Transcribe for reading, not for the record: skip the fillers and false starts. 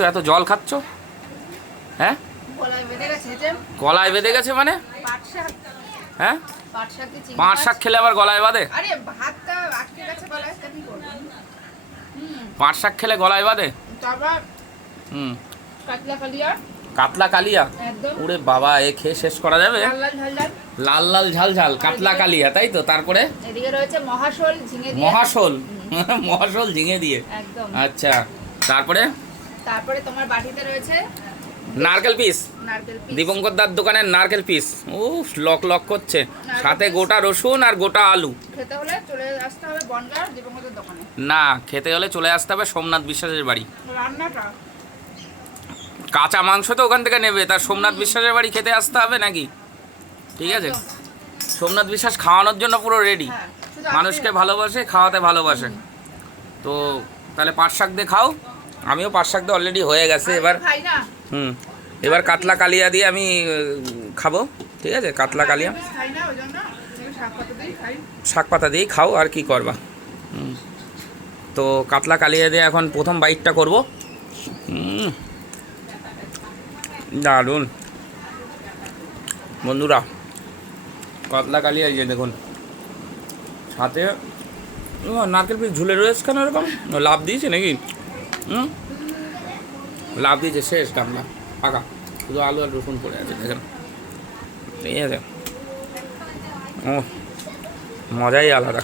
এত জল খাচ্ছ? হ্যাঁ, গলায় বেঁধে গেছে মানে? হ্যাঁ, পাট শাক খেলে আবার গলায় বাঁধে? পাট শাক খেলে গলায় বাঁধে? কাতলা কালিয়া, ওরে বাবা, এ খেয়ে শেষ করা যাবে? লাল লাল ঝাল ঝাল কাতলা কালিয়া, তাই তো? তারপরে মহাশোল মহাশোল ঝিঙে দিয়ে। আচ্ছা, তারপরে তোমার বাটিতে রয়েছে নারকেল পিস, দীপঙ্কর দার দোকানের নারকেল পিস। উফ, লক লক করছে। সাথে গোটা রসুন আর গোটা আলু। খেতে হলে চলে আসতে হবে বনগাঁ দীপঙ্করের দোকানে। না, খেতে হলে চলে আসতে হবে সোমনাথ বিশ্বাসের বাড়ি। রান্নাটা কাঁচা মাংস তো ওখান থেকে নেবে, তার সোমনাথ বিশ্বাসের বাড়ি খেতে আসতে হবে নাকি? ঠিক আছে, সোমনাথ বিশ্বাস খাওয়ানোর জন্য পুরো রেডি। মানুষকে ভালোবাসে, খাওয়াতে ভালোবাসে। তো তাহলে পাট শাক দিয়ে খাও। আমিও পাট শাক দিয়ে অলরেডি হয়ে গেছে। এবার এবার কাতলা কালিয়া দিয়ে আমি খাবো। ঠিক আছে, কাতলা কালিয়া শাক পাতা দিয়েই খাও, আর কি করবা। তো কাতলা কালিয়া দিয়ে এখন প্রথম বাইটটা করবো। দারুণ বন্ধুরা, কাতলা কালিয়া, এই যে দেখুন, সাথে নারকেল পিস ঝুলে রয়েছে কেন এরকম? লাভ দিয়েছে নাকি? লাভ দিয়েছে, শেষ গামলা পাকা, শুধু আলু আর রসুন পড়ে আছে, দেখেন। ঠিক আছে, ও মজাই আলাদা।